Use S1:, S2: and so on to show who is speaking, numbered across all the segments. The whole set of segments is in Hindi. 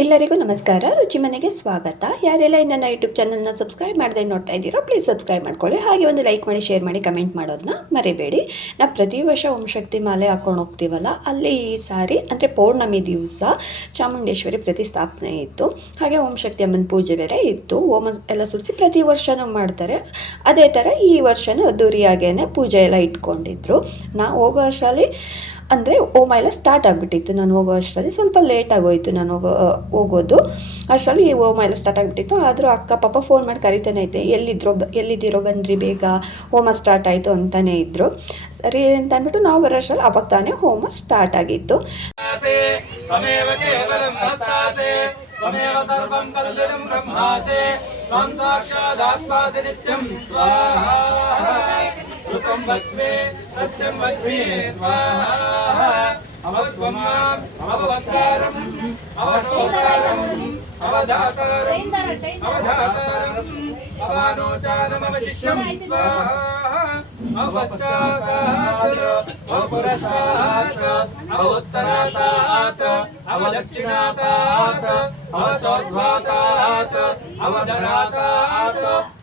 S1: ಎಲ್ಲರಿಗೂ ನಮಸ್ಕಾರ. ರುಚಿ ಮನೆಗೆ ಸ್ವಾಗತ. ಯಾರೆಲ್ಲ ನನ್ನ ಯೂಟ್ಯೂಬ್ ಚಾನಲ್ನ ಸಬ್ಸ್ಕ್ರೈಬ್ ಮಾಡದೆ ನೋಡ್ತಾ ಇದ್ದೀರೋ ಪ್ಲೀಸ್ ಸಬ್ಸ್ಕ್ರೈಬ್ ಮಾಡ್ಕೊಳ್ಳಿ. ಹಾಗೆ ಒಂದು ಲೈಕ್ ಮಾಡಿ ಶೇರ್ ಮಾಡಿ ಕಮೆಂಟ್ ಮಾಡೋದನ್ನ ಮರಿಬೇಡಿ. ನಾವು ಪ್ರತಿ ವರ್ಷ ಓಂ ಶಕ್ತಿ ಮಾಲೆ ಹಾಕೊಂಡು ಹೋಗ್ತೀವಲ್ಲ, ಅಲ್ಲಿ ಈ ಸಾರಿ, ಅಂದರೆ ಪೌರ್ಣಮಿ ದಿವಸ ಚಾಮುಂಡೇಶ್ವರಿ ಪ್ರತಿಸ್ಥಾಪನೆ ಇತ್ತು. ಹಾಗೆ ಓಂ ಶಕ್ತಿ ಅಮ್ಮನ ಪೂಜೆ ಬೇರೆ ಇತ್ತು. ಓಮ ಎಲ್ಲ ಸುರಿಸಿ ಪ್ರತಿ ವರ್ಷನೂ ಮಾಡ್ತಾರೆ. ಅದೇ ಥರ ಈ ವರ್ಷನೂ ಅದ್ದೂರಿಯಾಗೇ ಪೂಜೆ ಎಲ್ಲ ಇಟ್ಕೊಂಡಿದ್ರು. ನಾ ಹೋಗೋ ವರ್ಷದಲ್ಲಿ ಅಂದರೆ ಓಮೈಲ ಎಲ್ಲ ಸ್ಟಾರ್ಟ್ ಆಗಿಬಿಟ್ಟಿತ್ತು. ನಾನು ಹೋಗೋ ಅಷ್ಟರಲ್ಲಿ ಸ್ವಲ್ಪ ಲೇಟ್ ಆಗೋಯಿತು ನಾನು ಹೋಗೋ ಹೋಗೋದು. ಅಷ್ಟರಲ್ಲಿ ಈ ಎಲ್ಲ ಸ್ಟಾರ್ಟ್ ಆಗಿಬಿಟ್ಟಿತ್ತು. ಆದರೂ ಅಕ್ಕ, ಪಾಪ ಫೋನ್ ಮಾಡಿ ಕರಿತಾನೆ ಇದ್ದೆ. ಎಲ್ಲಿದ್ರು ಎಲ್ಲಿದ್ದೀರೋ ಬಂದ್ರಿ ಬೇಗ, ಹೋಮ ಸ್ಟಾರ್ಟ್ ಆಯಿತು ಅಂತಲೇ ಇದ್ದರು ಸರಿ ಅಂತ ಅಂದ್ಬಿಟ್ಟು ನಾವು ಬರೋ ಅಷ್ಟರಲ್ಲಿ ಅವಾಗ ತಾನೇ ಹೋಮ ಸ್ಟಾರ್ಟ್ ಆಗಿತ್ತು.
S2: ಬ್ರಹ್ಮಾಸೆ. कल्पितं ब्रह्मासे त्वं स्वाहा। अवत्वमाम् अववक्कारम् अवशोकारम् अवधाकारम् अवधाकारम् अवानोचानमवशिष्यं स्वाहा। अवश्चाकात् अपुरस्तात्, अवोत्तरातात्, अवदक्षिणातात् अवचोद्वातात् अवधरातात्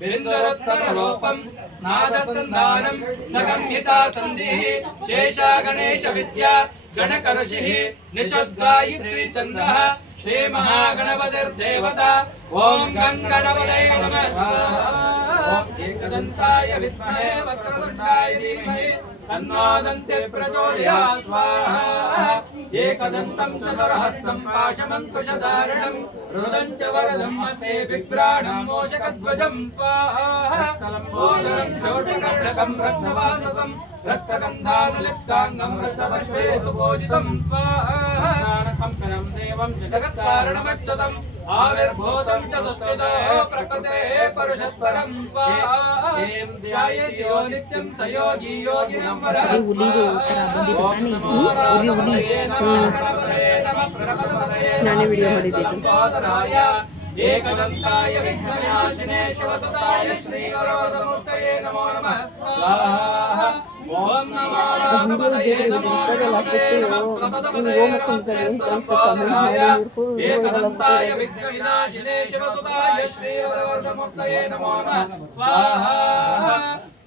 S2: बिन्दुरुत्तररूपम् नादसन्धानम् सगम्यता सन्धिः शेषा गणेश विद्या गणकऋषिः निचद्गायत्री छन्दः श्रीमहागणपतिर्देवता ॐ गङ्गणपतये नमः ॐ एकदन्ताय विद्महे वक्रतुण्डाय धीमहि तन्नो दन्ते प्रचोदयात् स्वाहा ఏకదంతం చతురహస్తం పాశమంకుశధారణం రుదం చ వరదం మతే బిభ్రాణం మోషకధ్వజం స్వాహాలం శౌటకర్ణకం రక్తవాససం రక్తగంధానులిప్తాంగం రక్తపశ్వే సుభోజితం స్వాహానకంపనం దేవం జగత్కారణమచ్యుతం ఆవిర్భూతం చ సుస్థితో ప్రకృతే పరుషత్పరం స్వాహేం. ధ్యాయో నిత్యం సయోగి యోగినం వరః ఉలి वरः
S3: ಹುಲಿದು ತರ ಬಂದಿದೆ ತಾನೇ ಇದು ಹುಲಿ ಹುಲಿ ನಾನೇ ವಿಡಿಯೋ ಮಾಡಿದ್ದೆ ಇದು.
S2: ಲಂಬೋದರಾಯ ಏಕದಂತಾಯ ವಿಘ್ನವಿನಾಶಿನೇ ಶಿವಸುತಾಯ ಶ್ರೀವರವರಮೂರ್ತಯೇ ನಮೋ ನಮಃ ಸ್ವಾಹ ಓಂ ನಮೋ ರಾಮಪದಯೇ ನಮೋ ಗಣಪತಯೇ ನಮಃ ಪ್ರಪದಪದಯೇ ನಮಃ ಲಂಬೋದರಾಯ ಏಕದಂತಾಯ ವಿಘ್ನವಿನಾಶಿನೇ ಶಿವಸುತಾಯ ಶ್ರೀವರವರಮೂರ್ತಯೇ ನಮೋ ನಮಃ ಸ್ವಾಹ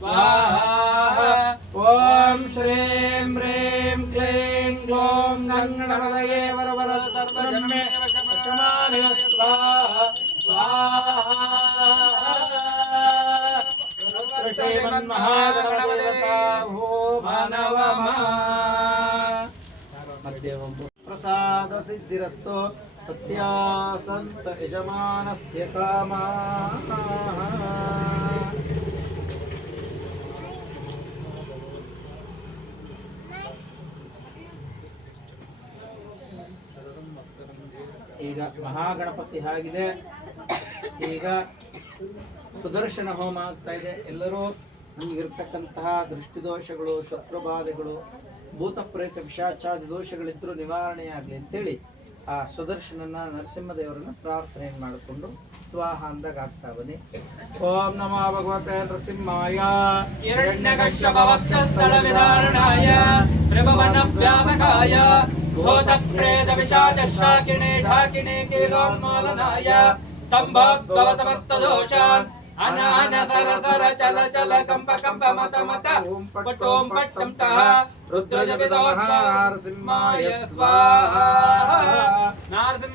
S2: स्वाहा, ॐ श्रीं ह्रीं क्लीं ग्लौं गङ्गणवदय वरवरवरजनन्ये वशमानय स्वाहा। स्वाहा ॐ श्रीं ह्रीं क्लीं ग्लौं गङ्गणवदये
S4: ಈಗ ಮಹಾಗಣಪತಿ ಆಗಿದೆ ಈಗ ಸುದರ್ಶನ ಹೋಮ ಆಗ್ತಾ ಇದೆ. ಎಲ್ಲರೂ ನಮಗಿರ್ತಕ್ಕಂತಹ ದೃಷ್ಟಿದೋಷಗಳು, ಶತ್ರುಬಾಧೆಗಳು, ಭೂತ ಪ್ರೇತ ವಿಷಾಚಾದಿ ದೋಷಗಳಿದ್ರೂ ನಿವಾರಣೆಯಾಗಲಿ ಅಂತೇಳಿ ಆ ಸುದರ್ಶನನ ನರಸಿಂಹದೇವರನ್ನ ಪ್ರಾರ್ಥನೆ ಮಾಡಿಕೊಂಡು ಸ್ವಾಹ ಅಂದಾಗ ಆಗ್ತಾ ಬನ್ನಿ. ಓಂ ನಮ ಭಗವತೆ ನರಸಿಂಹಾಯ.
S2: ಹಿರಣ್ಯಕಶ್ಯಪ ವಿಧಾರಣಾಯ ಪ್ರಭವನ ವ್ಯಾಪಕಾಯ भूतप्रेतविशाचशाकिणे ढाकिणे केलोन्मूलनाय सर सर चल चल कंप कंप मत मत। पटों पट्टं तः रुद्रजपितोद्धार सिंहाय स्वाहा।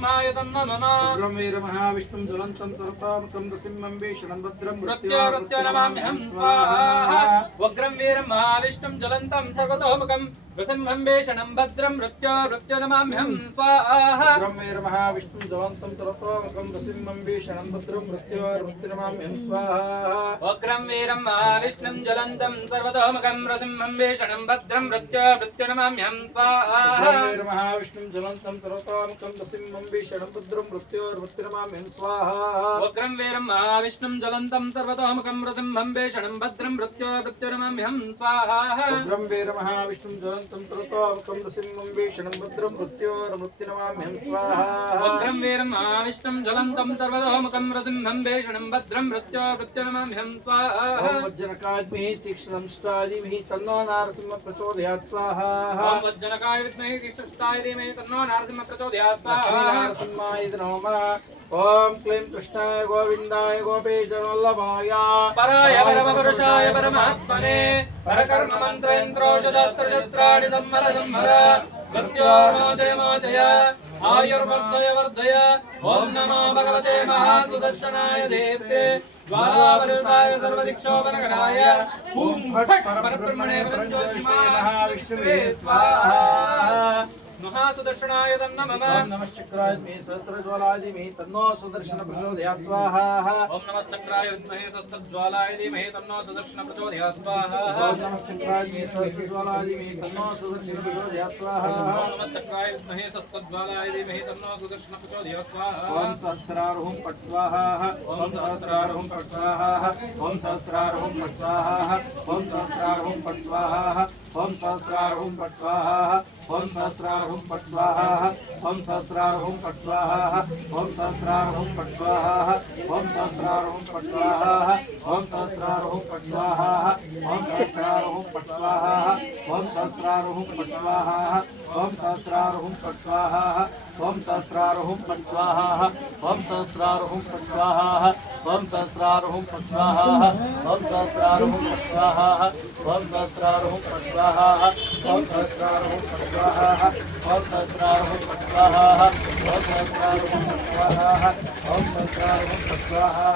S4: విష్ణాయ తన్న నమ ఉగ్రం వీర మహావిష్ణుం జ్వలంతం
S2: సరతాముఖం నృసింహం భీషణం భద్రం మృత్యోరుత్యో నమామ్యహం స్వాహా ఉగ్రం వీర మహావిష్ణుం జ్వలంతం సర్వతోముఖం నృసింహం భీషణం భద్రం మృత్యోరుత్యో
S4: నమామ్యహం స్వాహా ఉగ్రం వీర మహావిష్ణుం జ్వలంతం సరతాముఖం నృసింహం భీషణం
S2: భద్రం మృత్యోరుత్యో నమామ్యహం స్వాహా ఉగ్రం వీరం మహావిష్ణుం జ్వలంతం సర్వతోముఖం నృసింహం భీషణం భద్రం
S4: మృత్యో మృత్యో నమామ్యహం స్వాహా ఉగ్రం వీర शरणभद्रं मृत्योर्मृत्युरमामिन् स्वाहा।
S2: वक्रं वीरं महाविष्णुं ज्वलन्तं सर्वतोऽहमकं मृतं हम्बे शरणं भद्रं मृत्योर्मृत्युरमाम्यहं स्वाहा।
S4: वक्रं वीरमहाविष्णुं ज्वलन्तं सर्वतोऽहमकं नृसिं हम्बे शरणं भद्रं मृत्योर्मृत्युरमाम्यहं स्वाहा।
S2: वक्रं वीरं महाविष्णुं ज्वलन्तं सर्वतोऽहमकं मृतिं हम्बे शरणं भद्रं मृत्योर्मृत्युरमाम्यहं स्वाहा।
S4: वज्जनकाद्मिः तीक्ष्णंस्तादिभिः तन्नो नारसिंह प्रचोदयात्। स्वाहा।
S2: वज्जनकाय विद्महे तीक्ष्णस्ताय धीमहि तन्नो नारसिंह प्रचोदयात्। स्वाहा।
S4: ओम क्लीं कृष्णाय गोविन्दाय गोपीशवल्लभाय
S2: पराय परमपुरुषाय परमात्मने। परकर्ममन्त्रयन्त्रोषधत्रचत्राणि सम्मर सम्मर मृत्योर्माजय माजय आयुर्वर्धय वर्धय ॐ नमो भगवते महासुदर्शनाय देव्ये द्वारावरुताय सर्वदिक्षोपनकराय ॐ भट परब्रह्मणे परञ्जोषिमाः
S4: विष्णुवे स्वाहा।
S2: महासुदर्शनाय
S4: ॐ नमः। शुक्राज्ञे सहस्रज्वालादिमिः तन्नो सुदर्शन प्रचोदयात् स्वाहा।
S2: ॐ नमः चक्राय विद्महे सस्तज्वालाय धीमहि तन्नो सुदर्शन प्रचोदयात् स्वाहा।
S4: ॐ नमः शुक्राज्ञे सहस्रज्वालादिमिः तन्नो सुदर्शन प्रचोदयात् स्वाहा।
S2: ॐ नमः चक्राय विद्महे सस्तज्वालाय धीमहि तन्नो सुदर्शन प्रचोदयात् स्वाहा।
S4: ॐ सहस्रार्हुं पट् स्वाहा। ॐ सहस्रार्हुं पट् स्वाहा। ॐ सहस्रार्हुं पट् स्वाहा। ॐ सहस्रार्हुं पट् स्वाहा। ఓం సహస్రారహం పట్ స్వాహ ఓం సహస్రారహం పట్ స్వాహ ఓం సహస్రారహం పట్ స్వాహ ఓం సహస్రారహం పట్ స్వాహ ఓం సహస్రారహం పట్ స్వాహ ఓం సహస్రారహం పట్ స్వాహ ఓం సహస్రారహం పట్ ఓం సహస్రారహం పట్ ॐ सहस्रार्हुं पट् स्वाहा ॐ सहस्रार्हुं पट् स्वाहा ॐ सहस्रार्हुं पट् स्वाहा ॐ सहस्रार्हुं पट् स्वाहा ॐ सहस्रार्हुं पट् स्वाहा ॐ सहस्रार्हुं पट् स्वाहा ॐ सहस्रार्हुं पट् स्वाहा ॐ सहस्रार्हुं पट् स्वाहा ॐ सहस्रार्हुं पट् स्वाहा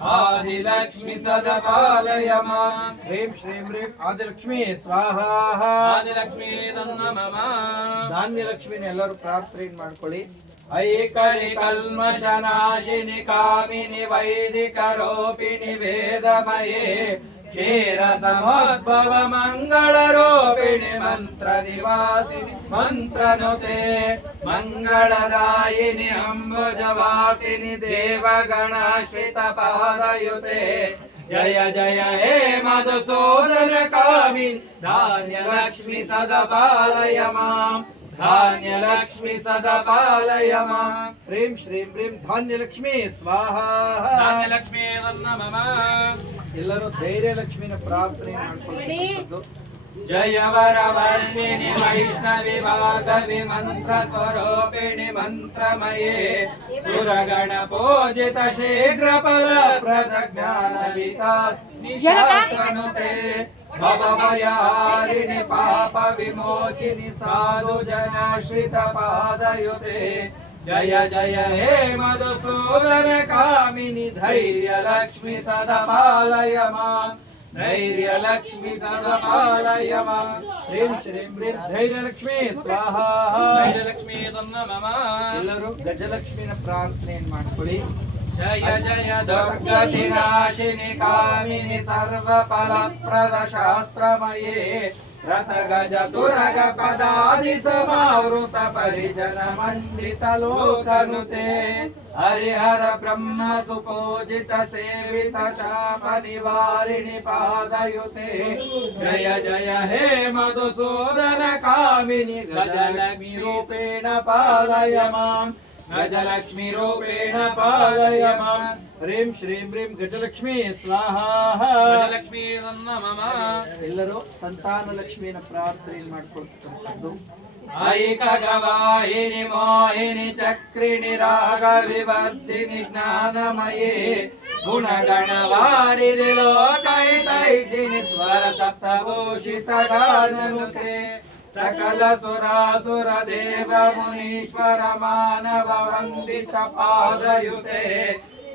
S4: ఆదిలక్ష్మి సదపాలయమా హ్రీం శ్రీం హ్రీం
S2: ఆదిలక్ష్మి స్వాహ. ఆదిలక్ష్మి
S4: ధాన్యలక్ష్ಮಿನ ಎಲ್ಲರೂ ಪ್ರಾರ್ಥನೆ ಮಾಡ್ಕೊಳ್ಳಿ
S2: ಐಕಲಿ ಕಲ್ಮಶನಾಶಿನಿ ಕಾಮಿನಿ ವೈದಿಕ क्षीरसमोद्भव मङ्गलरूपिणि मन्त्र निवासिनि मङ्गलदायिनि अम्बुजवासिनि देवगणाश्रितपादयुते जय जय
S4: हे मधुसूदन कामि धान्यलक्ष्मि सद
S2: पालय मा धान्यलक्ष्मि
S4: सदा पालय माम् ह्रीं
S2: श्रीं ह्रीं धान्यलक्ष्मी स्वाहा धान्यलक्ष्मी नमः एल् धैर्यलक्ष्मीन प्रथने जय वरवर्षिणि वैष्णवि माघवि मन्त्र स्वरूप सुरगण पूजित शीघ्र पल ज्ञानविका नियारिणि पापविमोचिनि साु जनाश्रित पादयुते జయ జయ హే మధుసూదన కామిని ధైర్య లక్ష్మి సదపాలయమా ధైర్య లక్ష్మి సదపాలయమా
S4: హ్రీం శ్రీం హ్రీం ధైర్య లక్ష్మి
S2: స్వాహా ధైర్య లక్ష్మి నమ
S4: ಎಲ್ಲರೂ ಗಜಲಕ್ಷ್ಮಿನ ಪ್ರಾರ್ಥನೆಯನ್ನು ಮಾಡ್ಕೊಳ್ಳಿ?
S2: జయ జయ దుర్గతి నాశిని కామిని సర్వ ఫలప్రద శాస్త్రమయే
S4: रथ गज तुरग पदादि समावृत परिजन मंडित लोकनुते हरिहर ब्रह्म सुपूजित सेवित चाप निवारिणि पादयुते जय जय हे मधुसूदन कामिनि गजलक्ष्मी रूपेण पालय माम्। गजलक्ष्मी रूपेण पालय माम् ह्रीं श्रीं ह्रीं गजलक्ष्मी स्वाहा
S2: ಲಕ್ಷ್ಮೀ ಮಮ
S4: ಎಲ್ಲರೂ ಸಂತಾನ ಲಕ್ಷ್ಮಿಯನ್ನ ಪ್ರಾರ್ಥನೆ ಮಾಡ್ಕೊಳ್ತಕ್ಕಂಥದ್ದು
S2: ಐಕ ಗವಾಹಿನಿ ಮೋಹಿನಿ ಚಕ್ರಿಣಿ ರಾಗ ವಿವರ್ಧಿನಿ ಜ್ಞಾನಮಯೇ ಗುಣಗಣವಾರಿದಿ ಲೋಕೈತೈಷಿಣಿ ಸ್ವರ ಸಪ್ತಭೂಷಿತ ಗಾನನುತೆ ಸಕಲ ಸುರಾಸುರ ದೇವ ಮುನೀಶ್ವರ ಮಾನವ ವಂದಿತ ಪಾದಯುತೆ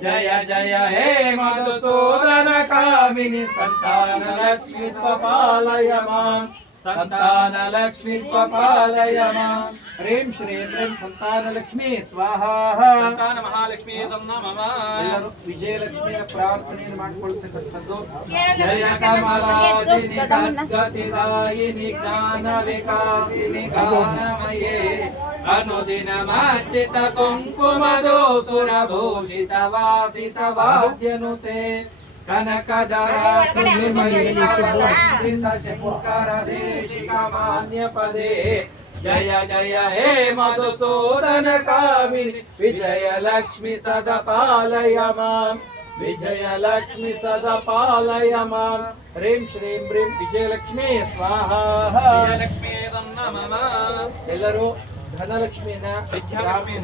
S2: जय जय हे मधुसूदन कामिनि सन्तान लक्ष्मी स्वपालय माम् ಸಂತಾನ ಲಕ್ಷ್ಮೀ ಪಾಲಯ ಮಾಂ
S4: ಹ್ರೀಂ ಶ್ರೀಂ ಹ್ರೀಂ ಸಂತಾನ ಲಕ್ಷ್ಮಿ ಸ್ವಾಹ
S2: ಸಂತಾನ ಮಹಾಲಕ್ಷ್ಮೀ ತಮ್ಮ ಮಮ
S4: ಎಲ್ಲರೂ ವಿಜಯಲಕ್ಷ್ಮಿಯ ಪ್ರಾರ್ಥನೆಯನ್ನು ಮಾಡ್ಕೊಳ್ತಕ್ಕಂಥದ್ದು
S2: ಜಯ ಕಮಲಾಸಿನಿ ಸದ್ಗತಿದಾಯಿನಿ ಜ್ಞಾನ ವಿಕಾಸಿನಿ ಗಾನಮಯೇ ಅನುದಿನ ಮಾಚಿತ ಕುಂಕುಮದೋ ಸುರಭೂಷಿತ ವಾಸಿತ ವಾದ್ಯನುತೆ కనకదరాశంకరదేశికమాన్యపదే జయ జయ హే మధుసూదన కామిని విజయలక్ష్మి సద పాలయ మాం విజయలక్ష్మి సద పాలయ మాం హ్రీం శ్రీం హ్రీం విజయలక్ష్మి స్వాహా. విజయలక్ష్మీ నమ. ఎల్లరూ ధనలక్ష్మీన విద్యాలక్ష్మీ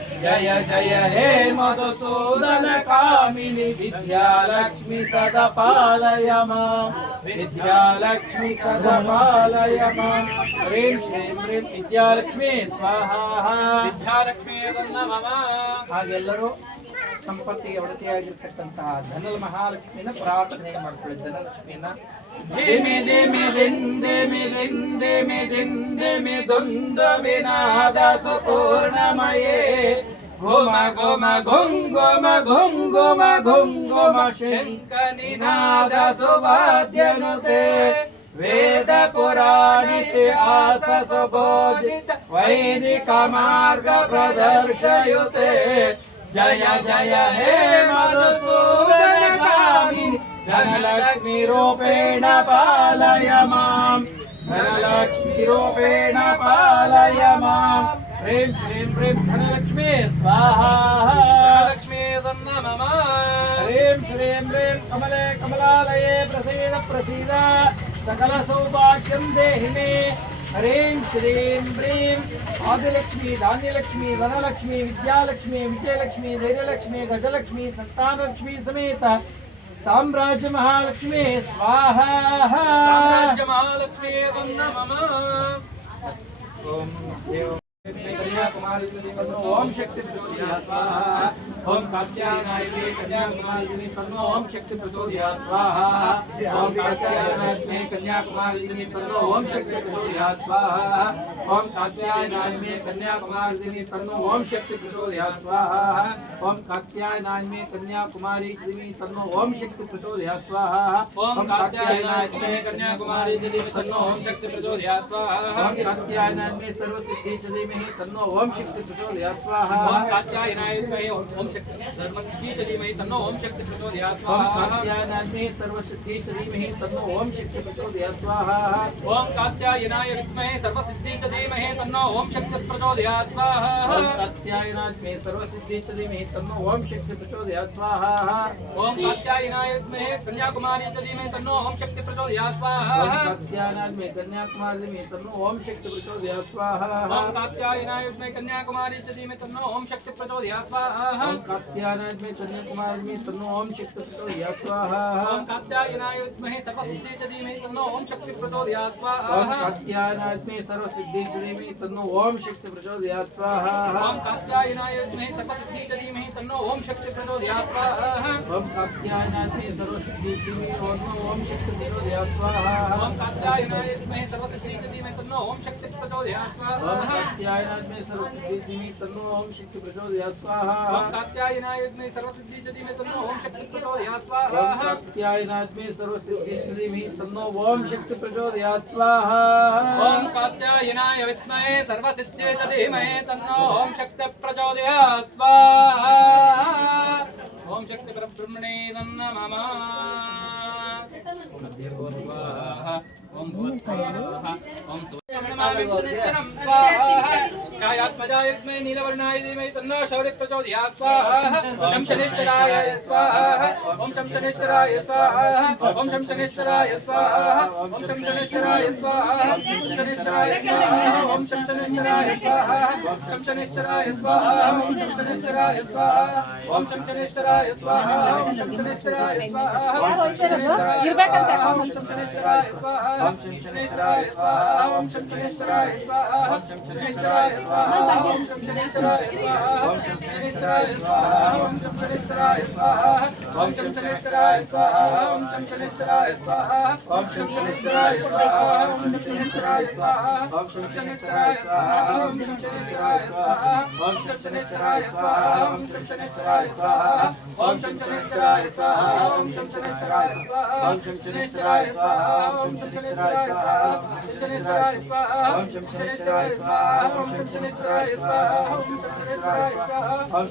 S2: ಜಯ ಹೇ ಮಧುಸೂದನ ಕಾಮಿನಿ ವಿದ್ಯಾಲಕ್ಷ್ಮಿ ಸದ ಪಾಲಯ ಮಾಂ ವಿದ್ಯಾಲಕ್ಷ್ಮಿ ಸದ ಪಾಲಯ ಮಾಂ ಹ್ರೀಂ ಶ್ರೀಂ ಹ್ರೀಂ ವಿದ್ಯಾಲಕ್ಷ್ಮಿ ಸ್ವಾಹ
S5: ವಿದ್ಯಾಲಕ್ಷ್ಮೀ ತನ್ನ ಮಮ
S4: ಹಾಗೆಲ್ಲರೂ ಸಂಪತ್ತಿಗೆ ಒಡತಿಯಾಗಿರ್ತಕ್ಕಂತಹ ಧನಲ್ ಮಹಾಲಕ್ಷ್ಮಿನ ಪ್ರಾರ್ಥನೆ ಮಾಡ್ಕೊಳ್ಳಿ. ಧನಲಕ್ಷ್ಮಿನ
S2: ಧಿಮಿ ಧಿಮಿ ದಿಂದಿಮಿ ದಿಂದಿಮಿ ದಿಂದಿಮಿ ದುಂದ ವಿನಾದ ಸುಪೂರ್ಣಮಯೇ. ಘುಮ ಘುಮ ಘುಂಗುಮ ಘುಂಗುಮ ಘುಂಗುಮ ಶಂಕ ನಿನಾದ ಸುವಾದ್ಯನುತೆ. ವೇದ ಪುರಾಣಿತ ಆಸ ಸುಬೋಧಿತ ವೈದಿಕ ಮಾರ್ಗ ಪ್ರದರ್ಶಯುತೆ. जय जय हे मधुसूदन कामिनी। धनलक्ष्मी रूपेण पालय माम। धनलक्ष्मी रूपेण पालय माम। प्रेम श्रीं
S5: प्रेम धनलक्ष्मी स्वाहा।
S4: लक्ष्मी तन्न नमः कमले कमलालये प्रसीद प्रसीद। सकल सौभाग्यं देहि मे। हरिं श्रीं ब्रीं ఆదిలక్ష్మి ధాన్యలక్ష్మి వనలక్ష్మి విద్యాలక్ష్మి విజయలక్ష్మి ధైర్యలక్ష్మి గజలక్ష్మి సంతానలక్ష్మి సమేత సామ్రాజ్య మహాలక్ష్మి. స్వాహ!
S5: మహాలక్ష్మి ఓం శక్తి ओम
S4: कात्यायनायते कन्याकुमारिणी तन्नो ओम शक्ति प्रचोदयात्। स्वाहा। ओम कात्यायनायते कन्याकुमारिणी तन्नो ओम शक्ति प्रचोदयात्। स्वाहा। ओम कात्यायनायते कन्याकुमारिणी तन्नो ओम शक्ति प्रचोदयात्। स्वाहा। ओम कात्यायनायते कन्याकुमारिणी तन्नो ओम शक्ति प्रचोदयात्। स्वाहा। ओम कात्यायनायते कन्याकुमारिणी तन्नो ओम शक्ति प्रचोदयात्। स्वाहा। ओम कात्यायनायते सर्वसिद्धि चले में तन्नो ओम शक्ति प्रचोदयात्। स्वाहा। ओम कात्यायनायते सर्वशक्ति चलीमहि तन्नो ओम शक्ति प्रचोदयात् स्वाहा ओम कात्यायनाय तन्नो ओम शक्ति प्रचोदयात् स्वाहा
S5: ओम कात्यायनाय विद्महे सर्वसिद्धि चलीमहि तन्नो शक्ति प्रचोदयात् स्वाहा
S4: ओम तन्नो ओम शक्ति प्रचोदयात् स्वाहा
S5: ओम कात्यायनाय विद्महे कन्याकुमारी चलीमहि तन्नो ओम शक्ति प्रचोदयात् स्वाहा
S4: ओम कात्यायनाय में कन्याकुमारी में तन्नो ओम शक्ति प्रचोदयात् स्वाहा
S2: ओम कात्यायनाय विद्महे कन्याकुमारी चलीमहि तन्नो ओम शक्ति
S4: प्रचोदया
S2: स्वाहा।
S4: कात्यायनाय में कन्याकुमार में तन्नो ओम शक्ति प्रचोदयात् स्वाहा।
S2: ओम कात्यायनाय विद्महे सर्व सिद्धि च धीमहि तन्नो ओम शक्ति प्रचोदयात् स्वाहा।
S4: ओम कात्यायनाय में सर्व सिद्धि च धीमहि तन्नो ओम शक्ति प्रचोदयात् स्वाहा।
S2: ओम कात्यायनाय विद्महे सर्व सिद्धि च धीमहि तन्नो ओम शक्ति प्रचोदयात् स्वाहा।
S4: ओम कात्यायनाय में सर्व सिद्धि च धीमहि तन्नो ओम शक्ति प्रचोदयात् स्वाहा।
S2: ओम कात्यायनाय विद्महे सर्व सिद्धि च धीमहि तन्नो ओम शक्ति प्रचोदयात् स्वाहा।
S4: ओम कात्यायनाय में सर्व सिद्धि च धीमहि तन्नो ओम शक्ति प्रचोदयात् स्वाहा।
S2: प्रत्यायनायत्मे सर्वसिद्धिचदिमे तन्नो ओम शक्ति प्रचोदयात् स्वाहा ओम प्रत्यायनायत्मे ओम शक्ति प्रचोदयात् स्वाहा शक्ति प्रचोदयात् ओम भूस्वाहा ओम नमामि शनिश्चरं स्वाहा छायात्मजाय विद्महे नीलवर्णाय धीमहि तन्नो शौर्य प्रचोदयात् स्वाहा शं शनिश्चराय स्वाहा ओम शं शनिश्चराय स्वाहा ओम शं शनिश्चराय स्वाहा ओम शं शनिश्चराय स्वाहा शनिश्चराय स्वाहा ओम शं शनिश्चराय स्वाहा शं शनिश्चराय स्वाहा ओम शं शनिश्चराय स्वाहा ओम शं शनिश्चराय स्वाहा ओम शं शनिश्चराय स्वाहा ಇರ್ಬೇಕಂತೆ ಓಂ ಶಂ ಶನಿಶ್ಚರಾಯ ಸ್ವಾಹ Om Shri Shri Shri Shri Shri Shri Shri Shri Shri Shri Shri Shri Shri Om Shri Om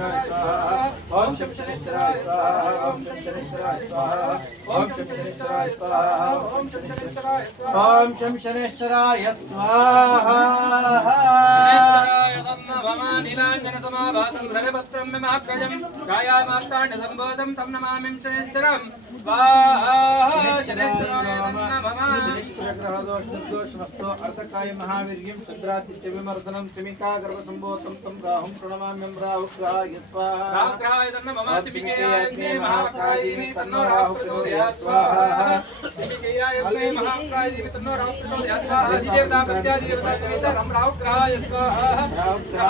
S2: शनैः स्वाहा ॐ शं शनैश्वराय स्वाहा
S4: ॐ शं शनैश्वराय स्वाहा ॐ शं शनैश्वराय स्वाहा ॐ शं शनैश्वराय स्वाहा
S2: ॐ शं शनैश्वराय स्वाहा वामानिलाञ्जनसमाभासं धनपत्रं मे महाग्रजं कायामास्ताण्डसम्बोधं तं नमामि शनिश्चरं वाष्टो अर्धकाय महावीर्यं चन्द्राति च विमर्दनं चमिका गर्भसम्बोधं तं राहुं प्रणमाम्यं राहुग्रहाय स्वाहा राहुग्रहाय तन्न ममासिपिकेयाय महाप्राय मे तन्नो राहुः प्रचोदयात् स्वाहा सिपिकेयाय मे महाप्राय मे तन्नो राहुः प्रचोदयात् स्वाहा जीवदापत्या जीवदापत्या राहुग्रहाय स्वाहा राहुग्रहाय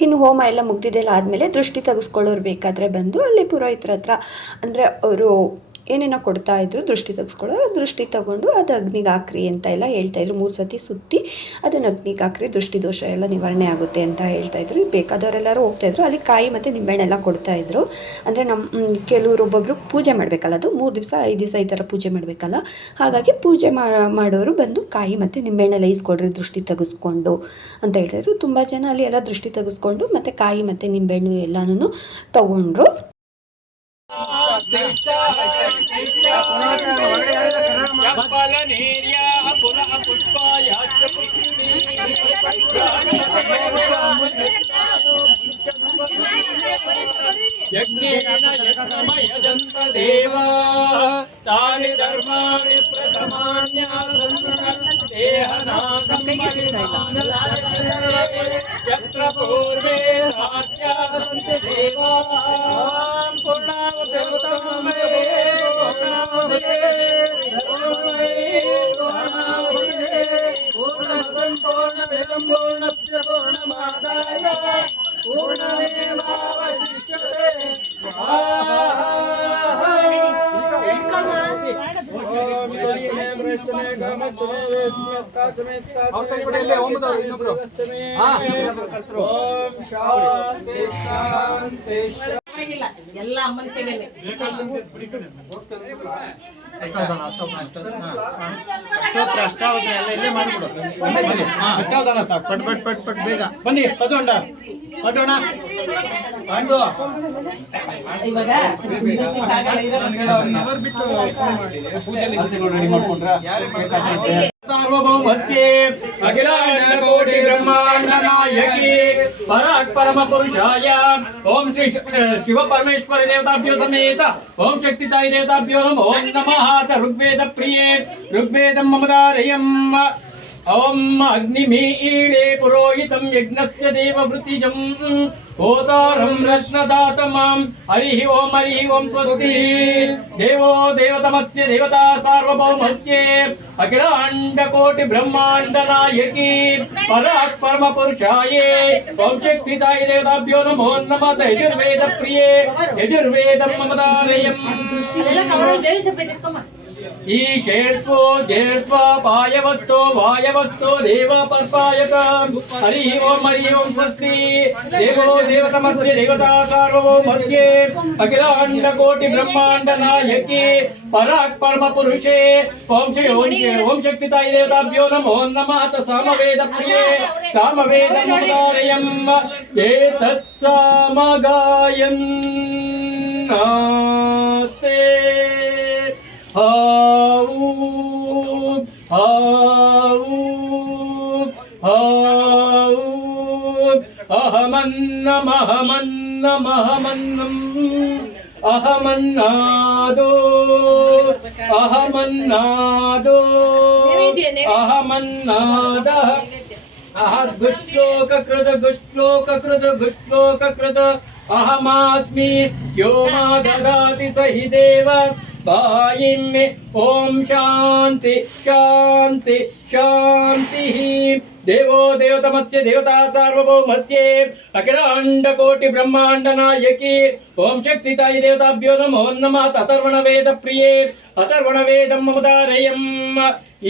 S1: ಇನ್ನು ಹೋಮ ಎಲ್ಲ ಮುಗ್ದಿದೆಲ್ಲ ಆದಮೇಲೆ ದೃಷ್ಟಿ ತೆಗೆಸ್ಕೊಳ್ಳೋರು ಬೇಕಾದರೆ ಬಂದು ಅಲ್ಲಿ ಪುರೋಹಿತರ ಹತ್ರ. ಅಂದರೆ ಅವರು ಏನೇನೋ ಕೊಡ್ತಾ ಇದ್ರು, ದೃಷ್ಟಿ ತೆಗೆಸ್ಕೊಳ್ಳೋ, ದೃಷ್ಟಿ ತಗೊಂಡು ಅದು ಅಗ್ನಿಗೆ ಹಾಕ್ರಿ ಅಂತ ಎಲ್ಲ ಹೇಳ್ತಾಯಿದ್ರು ಮೂರು ಸತಿ ಸುತ್ತಿ ಅದನ್ನು ಅಗ್ನಿಗೆ ಹಾಕ್ರಿ, ದೃಷ್ಟಿ ದೋಷ ಎಲ್ಲ ನಿವಾರಣೆ ಆಗುತ್ತೆ ಅಂತ ಹೇಳ್ತಾಯಿದ್ರು ಬೇಕಾದವರೆಲ್ಲರೂ ಹೋಗ್ತಾಯಿದ್ರು ಅಲ್ಲಿ ಕಾಯಿ ಮತ್ತು ನಿಂಬೆಹಣ್ಣೆಲ್ಲ ಕೊಡ್ತಾಯಿದ್ರು ಅಂದರೆ ನಮ್ಮ ಕೆಲವರು ಕೆಲವ್ರು ಒಬ್ಬೊಬ್ಬರು ಪೂಜೆ ಮಾಡಬೇಕಲ್ಲ ಅದು. ಮೂರು ದಿವಸ, ಐದು ದಿವಸ ಈ ಥರ ಪೂಜೆ ಮಾಡಬೇಕಲ್ಲ. ಹಾಗಾಗಿ ಪೂಜೆ ಮಾಡೋರು ಬಂದು ಕಾಯಿ ಮತ್ತು ನಿಂಬೆಹಣ್ಣೆಲ್ಲ ಈಸ್ಕೊಡ್ರಿ, ದೃಷ್ಟಿ ತೆಗೆಸ್ಕೊಂಡು ಅಂತ ಹೇಳ್ತಾಯಿದ್ರು ತುಂಬ ಜನ ಅಲ್ಲಿ ಎಲ್ಲ ದೃಷ್ಟಿ ತೆಗೆಸ್ಕೊಂಡು ಮತ್ತು ಕಾಯಿ ಮತ್ತು ನಿಂಬೆಹಣ್ಣು ಎಲ್ಲನೂ ತಗೊಂಡ್ರು.
S2: फलनेर्या अपुल अपुष्पायाश्च
S4: यज्ञेन
S2: यज्ञमयजन्त देवा
S3: तानि धर्माणि प्रथमान्यासन्
S2: ಅಷ್ಟೋತ್ರ ಅಷ್ಟಾವತ್ರ ಎಲ್ಲ ಇಲ್ಲೇ ಮಾಡಿಬಿಡು.
S6: ಅಷ್ಟಾವಧಾನ ಸಾಕು.
S2: ಪಟ್ ಪಟ್ ಪಟ್ ಪಟ್ ಬೇಗ.
S6: ಬನ್ನಿ ಪದೊಂಡ ಪಟೋಣ
S2: ಪಾಂಡು.
S3: ಇವಾಗ
S6: ರೆಡಿ ಮಾಡ್ಕೊಂಡ್ರ ಸಾರ್ವಭೌಮಸ್ಯೆ
S5: ಅಖಿಲಾಂಡ ಕೋಟಿ ಬ್ರಹ್ಮಾಂಡ पराग परम पुरुषाय ओम श्री शिव परमेश्वर देवताभ्यो समेत ओम शक्तिताय देवताभ्यो नमो ओम नमः ऋग्वेद प्रिये ऋग्वेदं मम धारयम्। ओम अग्निमीले पुरोहितं यज्ञस्य देववृतिजम् ओतारं रश्नदातमाम् हरिः ओम हरिः ओम प्रति देवो देवतमस्य देवता सार्वभौमस्ये, अखिलाण्डकोटिब्रह्माण्डनायकी परात्परमपुरुषाये ॐ शक्तिताय देवताभ्यो नमो नमः, यजुर्वेदप्रिये, यजुर्वेदं ममदारयम् ईशेर्षो जेर्ष्वा पायवस्तो वायवस्तो देवपर्पायक हरि ओम हरि ओम स्वस्ति देवो देवतमस्य देवताकारो मध्ये अखिलाण्डकोटि ब्रह्माण्डनायके पराक् परम पुरुषे ओम श्री ओम शक्तिताय देवताभ्यो नमो नमः एतत्सामगायन् नास्ते Haun, Haun, Haun, Ahamannam, Ahamannam, Ahamannam, Ahamannado, Ahamannado, Ahamannada, Ahadgushlokakrita, Gushlokakrita, Gushlokakrita, Ahamaasmi, Yo ma dadati sahi deva, वायिमे Om Shanti शांति शांति देवो से देवता सार्वभौमस्ये। नायकी ॐ शक्तितायि देवताभ्यो नमो नम। तथर्वेद प्रिय अतर्वणवेदम्मदारयम्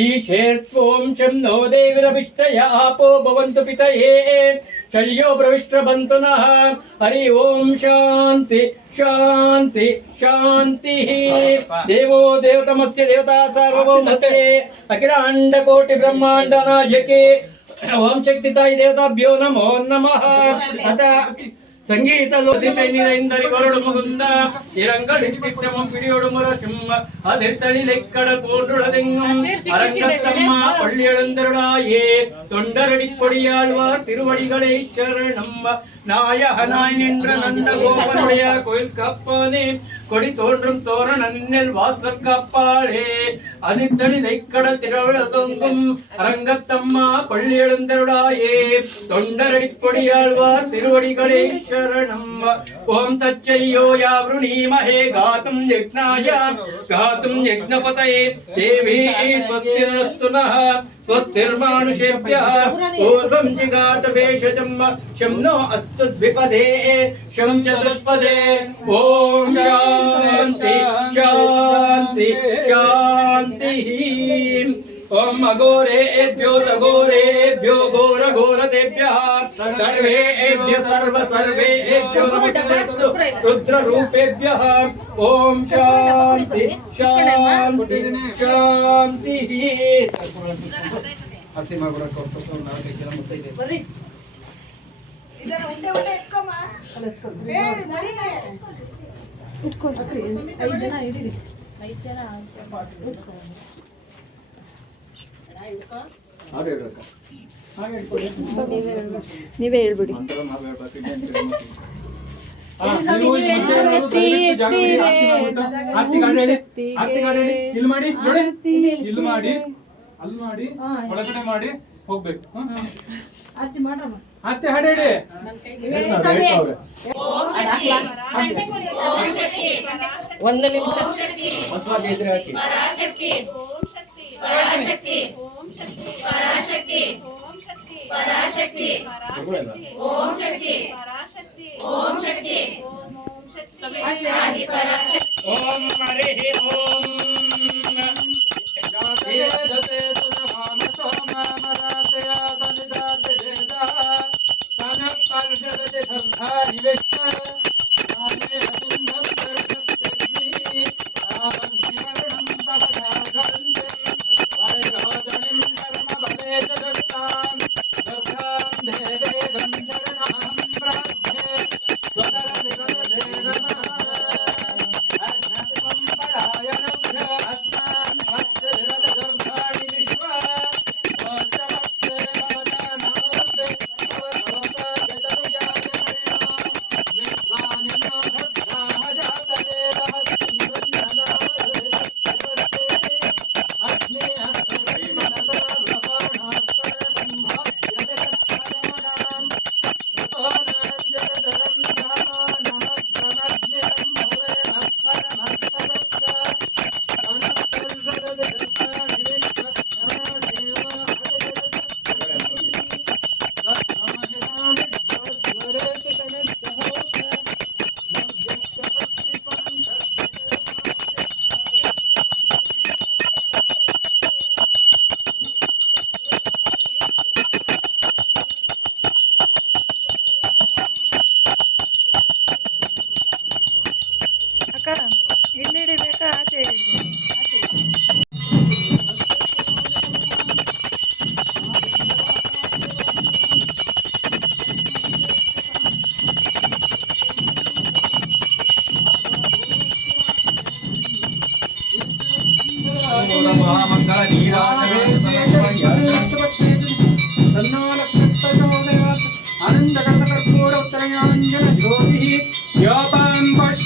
S5: ईशेर्त्वं शं नो देविरभिष्टय आपो भवन्तु पितये शल्यो प्रविष्ट्रबन्तु नः हरि ओं शान्ति शान्ति शान्तिः देवो देवतमस्य देवता सार्वभौमस्य अखिलाण्डकोटिब्रह्माण्डनायके ओम शक्तिताय देवताभ्यो नमो नमः अतः ಮಮದಾರಯಂ ಈಶೇರ್ತ್ವೋಂ ಶಂ ನೋ ದೇವಿರಭಿಷ್ಟಯ ಆಪೋ ಭವಂತು ಪಿತಯೇ ಶಯ್ಯೋ ಪ್ರವಿಷ್ಟ ಬಂತು ನಃ ಹರಿ ಓಂ ಶಾಂತಿ ಶಾಂತಿ ಶಾಂತಿ ದೇವೋ ದೇವತಮಸ್ಯ ದೇವತಾ ಸಾರ್ವಭೌಮಸ್ಯ ಅಖಿಲಾಂಡ ಕೋಟಿ ಬ್ರಹ್ಮಾಂಡ ನಾಯಕಿ ಓಂ ಶಕ್ತಿ ತಾಯಿ ದೇವತಾಭ್ಯೋ ನಮೋ ನಮಃ ಅಥ ಸಂಗೀತ ಲೋದಿಸೈ ನಿರೈಂದರಿ ಕೊರಡು ಮುಗುಂದ ಇರಂಗಳಿತ್ತಿಟ್ಟಮಂ ಪಿಡಿಯೋಡು ಮುರ ಸಿಂಹ அதிர்த்தளி லெக்கடல் போன்றுளதெங்கும் அரங்கத்தம்மா பள்ளியெழுந்தருளாயே தொண்டரடி கொடியாழ்வார் திருவடிகளை சரணம் நாயகனாய் நின்ற நந்த கோபனுடைய கோயில் காப்பானே கொடி தோன்றும் தோற நன்னல் வாசல் காப்பாளே. அதித்தளிதை கடல் திரவழல் தொங்கும் அரங்கத்தம்மா பள்ளி எழுந்தருடாயே தொண்டரடி கொடியாழ்வார் திருவடிகளே சரணம். ஓம் தச்சையோ யாவரு நீமஹே காத்தும் யக்னாய காத்தும் யக்னபதயே தேவி स्वस्तिर्मानुषेभ्यः पूर्वं जिगात भेषजं शं नो अस्तु द्विपदे शं चतुष्पदे ॐ शान्ति शान्ति शान्तिः ॐ अघोरेभ्यो तघोरेभ्यो घोर घोरतेभ्यः सर्वेभ्य सर्व सर्वेभ्यो नमस्तेस्तु रुद्ररूपेभ्यः ॐ शान्ति शान्ति शान्तिः
S6: ಹಸಿ ಮಾಡ್ಬಿಡಕ್ಕೆ ಅವ್ರು ನಾಲ್ಕೈದು ಜನ ಮುತ್ತೈದೆ ಹಾಗೆ ಹೇಳ್ರಕ್ಕ
S3: ನೀವೇ ಹೇಳ್ಬಿಡಿ
S6: ಮಂತ್ರ ನಾವು ಹೇಳ್ಬೇಕು ಇನ್ನೇನ್ ಹೇಳ್ಬಿಡಿ.
S4: ಇಲ್ಲಿ ಮಾಡಿ ಇಲ್ಲಿ ಮಾಡಿ ಅಲ್ಲಿ ಮಾಡಿ ಒಳಗಡೆ ಮಾಡಿ ಹೋಗ್ಬೇಕು. ಹ? ಅತ್ತೆ ಹಾಡು ಹೇಳಿ.
S2: पराशक्ति। ओम शक्ति। पराशक्ति ओम शक्ति। पराशक्ति
S7: ओम शक्ति। ओम ओम शक्ति
S2: पराशक्ति। ओम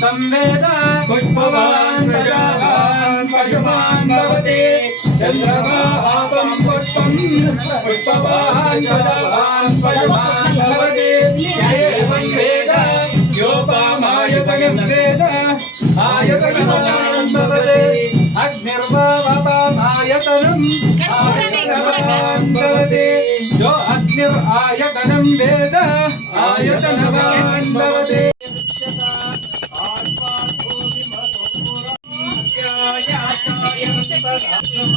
S2: संवेद पुष्पवान् प्रजावान् पशुमान् भवति चन्द्रभापं पुष्पं पुष्पवान् प्रजावान् पशुमान् भवति संवेद योपामायुतगं वेद आयुतगमान् भवति अग्निर्वापामायतनम् आयुतगमान् भवति यो अग्निर् आयतनं वेद आयतनवान् भवति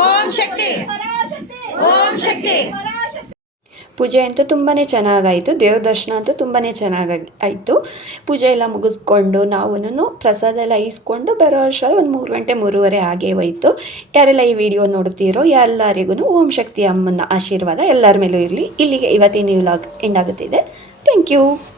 S8: ಓಂ ಶಕ್ತಿ. ಓಂ ಶಕ್ತಿ.
S1: ಪೂಜೆ ಅಂತೂ ತುಂಬಾ ಚೆನ್ನಾಗಾಯಿತು. ದೇವ್ರ ದರ್ಶನ ಅಂತೂ ತುಂಬಾ ಚೆನ್ನಾಗಿ ಆಯಿತು ಪೂಜೆ ಎಲ್ಲ ಮುಗಿಸ್ಕೊಂಡು ನಾವು ಪ್ರಸಾದ ಎಲ್ಲ ಇಸ್ಕೊಂಡು ಬರೋ ವರ್ಷ ಒಂದು ಮೂರು ಗಂಟೆ ಮೂರುವರೆ ಆಗೇ ಹೋಯಿತು. ಯಾರೆಲ್ಲ ಈ ವಿಡಿಯೋ ನೋಡ್ತೀರೋ ಎಲ್ಲರಿಗೂ ಓಂ ಶಕ್ತಿ ಅಮ್ಮನ ಆಶೀರ್ವಾದ ಎಲ್ಲರ ಮೇಲೂ ಇರಲಿ. ಇಲ್ಲಿಗೆ ಇವತ್ತಿನ ವ್ಲಾಗ್ ಎಂಡ್ ಆಗುತ್ತಿದೆ. Thank you